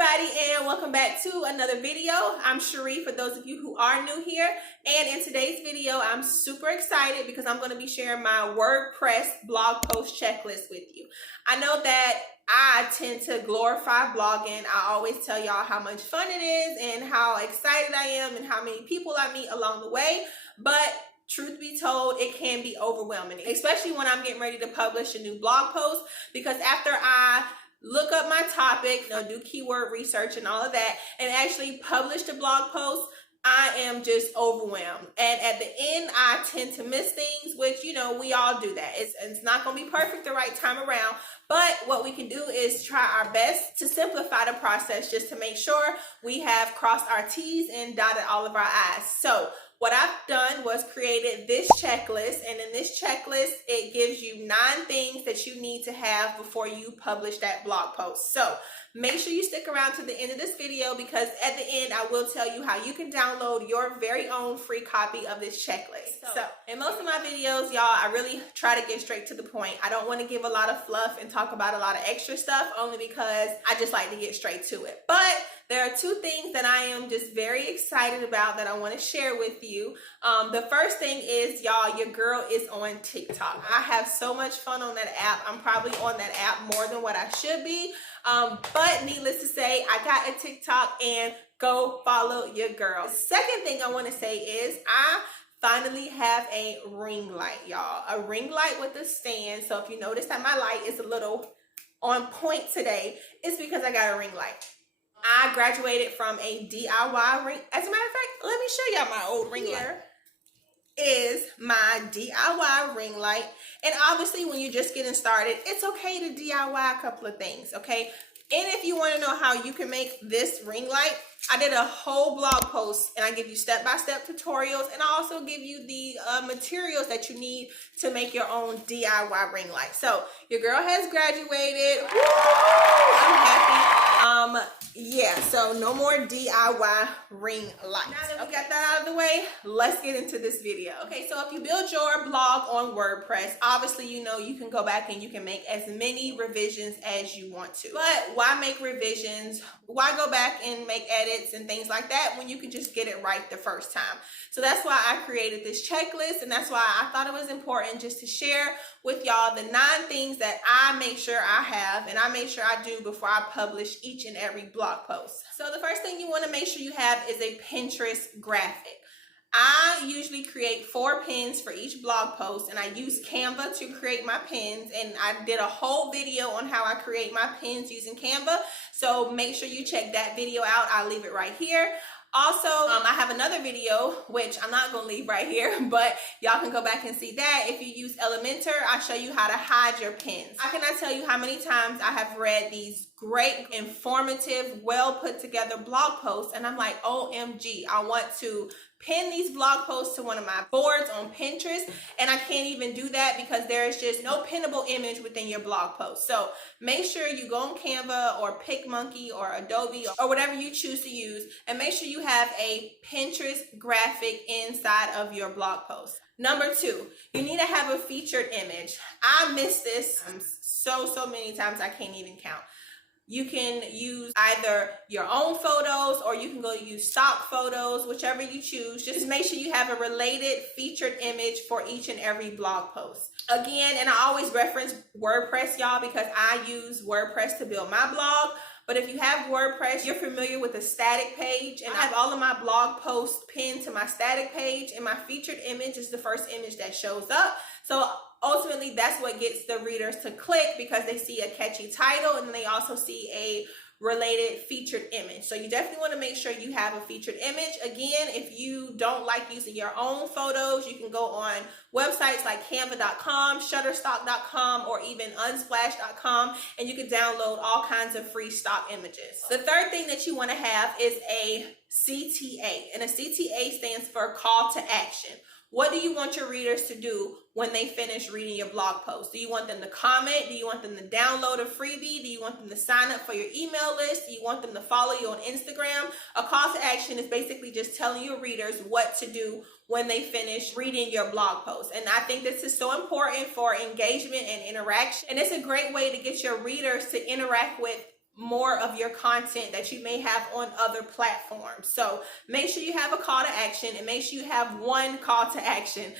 everybody, and welcome back to another video. I'm Cheric for those of you who are new here, and in today's video I'm super excited because I'm going to be sharing my WordPress blog post checklist with you. I know that I tend to glorify blogging. I always tell y'all how much fun it is and how excited I am and how many people I meet along the way, but truth be told, it can be overwhelming, especially when I'm getting ready to publish a new blog post, because after I look up my topic, do keyword research and all of that, and actually publish the blog post, I am just overwhelmed. And at the end, I tend to miss things, which, we all do that. It's not going to be perfect the right time around, but what we can do is try our best to simplify the process just to make sure we have crossed our T's and dotted all of our I's. So what I've done was created this checklist, and in this checklist, it gives you 9 things that you need to have before you publish that blog post. So make sure you stick around to the end of this video, because at the end, I will tell you how you can download your very own free copy of this checklist. So in most of my videos, y'all, I really try to get straight to the point. I don't want to give a lot of fluff and talk about a lot of extra stuff, only because I just like to get straight to it. But there are 2 things that I am just very excited about that I want to share with you. The first thing is, y'all, your girl is on TikTok. I have so much fun on that app. I'm probably on that app more than what I should be. But needless to say, I got a TikTok, and go follow your girl. The second thing I want to say is I finally have a ring light, y'all. A ring light with a stand. So if you notice that my light is a little on point today, it's because I got a ring light. I graduated from a DIY ring. As a matter of fact, let me show y'all my old ring light. Is my DIY ring light. And obviously, when you're just getting started, it's okay to DIY a couple of things, okay? And if you want to know how you can make this ring light, I did a whole blog post, and I give you step-by-step tutorials, and I also give you the materials that you need to make your own DIY ring light. So your girl has graduated. Woo! I'm happy. Yeah, so no more DIY ring lights. Now that we got that out of the way, let's get into this video. Okay, so if you build your blog on WordPress, obviously, you can go back and you can make as many revisions as you want to. But why make revisions? Why go back and make edits and things like that when you can just get it right the first time? So that's why I created this checklist, and that's why I thought it was important just to share with y'all the 9 things that I make sure I have and I make sure I do before I publish each and every blog post. So the first thing you want to make sure you have is a Pinterest graphic. I usually create 4 pins for each blog post, and I use Canva to create my pins, and I did a whole video on how I create my pins using Canva, so make sure you check that video out. I'll leave it right here. Also, I have another video, which I'm not going to leave right here, but y'all can go back and see that. If you use Elementor, I'll show you how to hide your pins. I cannot tell you how many times I have read these great, informative, well put together blog posts, and I'm like, OMG, I want to pin these blog posts to one of my boards on Pinterest, and I can't even do that because there is just no pinnable image within your blog post. So make sure you go on Canva or PicMonkey or Adobe or whatever you choose to use, and make sure you have a Pinterest graphic inside of your blog post. Number 2, you need to have a featured image. I miss this so many times I can't even count. You can use either your own photos, or you can go use stock photos, whichever you choose. Just make sure you have a related featured image for each and every blog post. Again, and I always reference WordPress, y'all, because I use WordPress to build my blog. But if you have WordPress, you're familiar with a static page, and I have all of my blog posts pinned to my static page, and my featured image is the first image that shows up. So ultimately, that's what gets the readers to click, because they see a catchy title, and then they also see a related featured image. So you definitely want to make sure you have a featured image. Again, if you don't like using your own photos, you can go on websites like canva.com, shutterstock.com, or even unsplash.com, and you can download all kinds of free stock images. The third thing that you want to have is a CTA, and a CTA stands for call to action. What do you want your readers to do when they finish reading your blog post? Do you want them to comment? Do you want them to download a freebie? Do you want them to sign up for your email list? Do you want them to follow you on Instagram? A call to action is basically just telling your readers what to do when they finish reading your blog post. And I think this is so important for engagement and interaction. And it's a great way to get your readers to interact with more of your content that you may have on other platforms. So make sure you have a call to action, and make sure you have one call to action.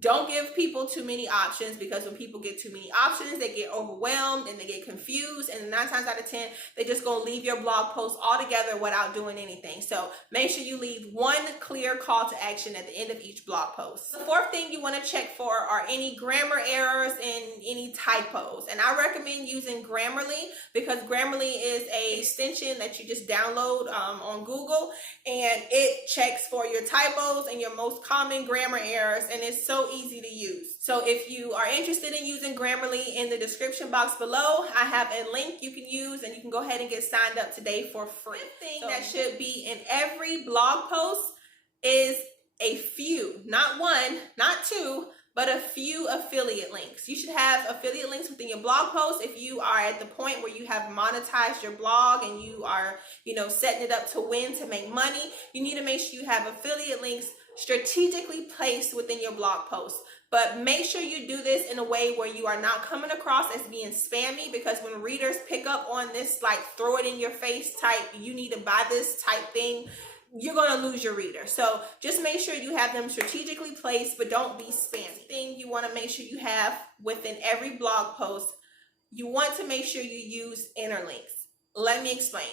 Don't give people too many options, because when people get too many options, they get overwhelmed and they get confused, and 9 times out of 10 they just gonna leave your blog post altogether without doing anything. So make sure you leave one clear call to action at the end of each blog post. The fourth thing you want to check for are any grammar errors and any typos, and I recommend using Grammarly, because Grammarly is an extension that you just download on Google, and it checks for your typos and your most common grammar errors, and it's so easy to use. So if you are interested in using Grammarly, in the description box below I have a link you can use, and you can go ahead and get signed up today for free. The thing that should be in every blog post is a few, not one, not two, but a few affiliate links. You should have affiliate links within your blog post. If you are at the point where you have monetized your blog and you are, setting it up to win, to make money, you need to make sure you have affiliate links strategically placed within your blog post. But make sure you do this in a way where you are not coming across as being spammy, because when readers pick up on this, like throw it in your face type, you need to buy this type thing, you're going to lose your reader. So just make sure you have them strategically placed, but don't be spammy. Thing you want to make sure you have within every blog post, you want to make sure you use interlinks. Let me explain.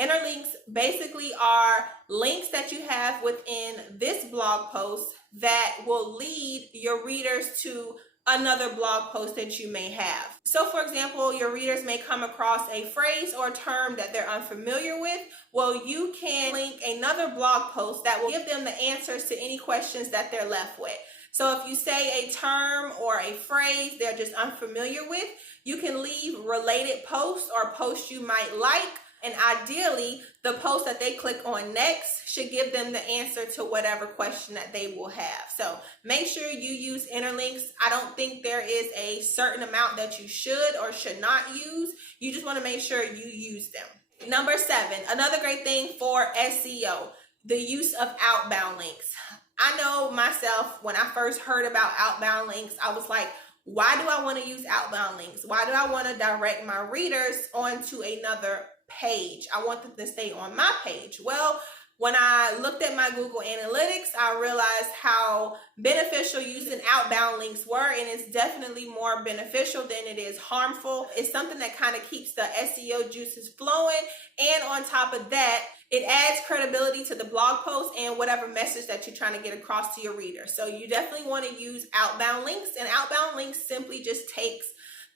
Interlinks basically are links that you have within this blog post that will lead your readers to another blog post that you may have. So for example, your readers may come across a phrase or term that they're unfamiliar with. Well, you can link another blog post that will give them the answers to any questions that they're left with. So if you say a term or a phrase they're just unfamiliar with, you can leave related posts or posts you might like. And ideally, the post that they click on next should give them the answer to whatever question that they will have. So make sure you use interlinks. I don't think there is a certain amount that you should or should not use. You just want to make sure you use them. Number 7, another great thing for SEO, the use of outbound links. I know myself, when I first heard about outbound links, I was like, why do I want to use outbound links? Why do I want to direct my readers onto another page? I want them to stay on my page. Well, when I looked at my Google Analytics, I realized how beneficial using outbound links were, and it's definitely more beneficial than it is harmful. It's something that kind of keeps the SEO juices flowing, and on top of that, it adds credibility to the blog post and whatever message that you're trying to get across to your reader. So you definitely want to use outbound links, and outbound links simply just takes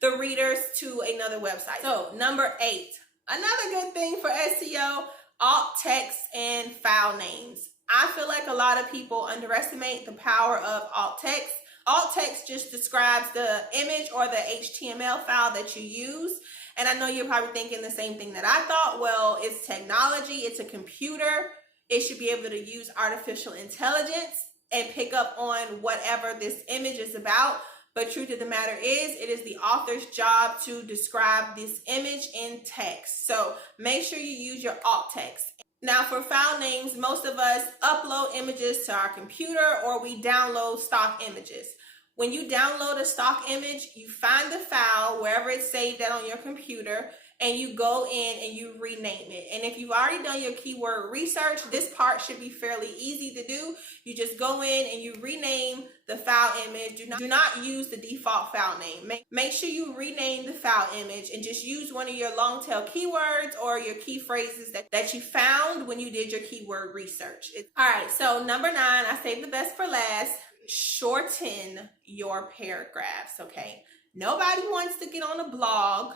the readers to another website. So number 8, another good thing for SEO, alt text and file names. I feel like a lot of people underestimate the power of alt text. Alt text just describes the image or the HTML file that you use. And I know you're probably thinking the same thing that I thought. Well, it's technology, it's a computer. It should be able to use artificial intelligence and pick up on whatever this image is about. But truth of the matter is, it is the author's job to describe this image in text. So make sure you use your alt text. Now for file names, most of us upload images to our computer or we download stock images. When you download a stock image, you find the file wherever it's saved at on your computer, and you go in and you rename it. And if you've already done your keyword research, this part should be fairly easy to do. You just go in and you rename the file image. Do not use the default file name. Make sure you rename the file image and just use one of your long tail keywords or your key phrases that you found when you did your keyword research. All right, so number 9, I saved the best for last. Shorten your paragraphs, okay? Nobody wants to get on a blog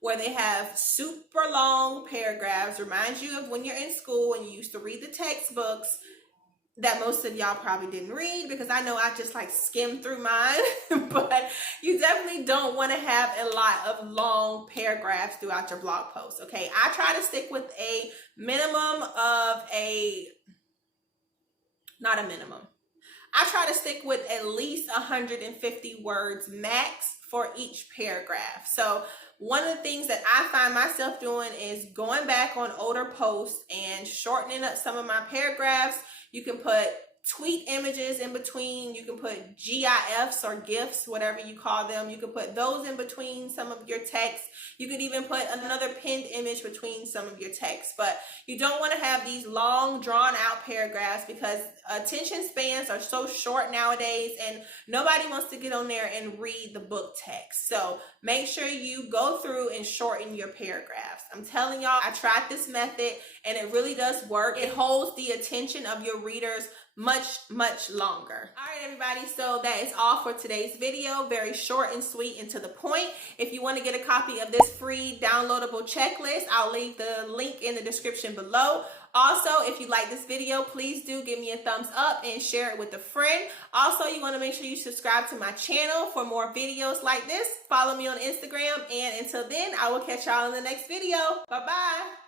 where they have super long paragraphs. Reminds you of when you're in school and you used to read the textbooks that most of y'all probably didn't read, because I know I just like skimmed through mine. But you definitely don't want to have a lot of long paragraphs throughout your blog post, okay? I try to stick with a minimum of not a minimum. I try to stick with at least 150 words max for each paragraph. So one of the things that I find myself doing is going back on older posts and shortening up some of my paragraphs. You can put tweet images in between. You can put GIFs or GIFs, whatever you call them. You can put those in between some of your text. You could even put another pinned image between some of your text. But you don't want to have these long, drawn out paragraphs because attention spans are so short nowadays and nobody wants to get on there and read the book text. So make sure you go through and shorten your paragraphs. I'm telling y'all, I tried this method and it really does work. It holds the attention of your readers much longer. All right, everybody, so that is all for today's video. Very short and sweet and to the point. If you want to get a copy of this free downloadable checklist, I'll leave the link in the description below. Also, if you like this video, please do give me a thumbs up and share it with a friend. Also, you want to make sure you subscribe to my channel for more videos like this. Follow me on Instagram, and until then, I will catch y'all in the next video. Bye-bye.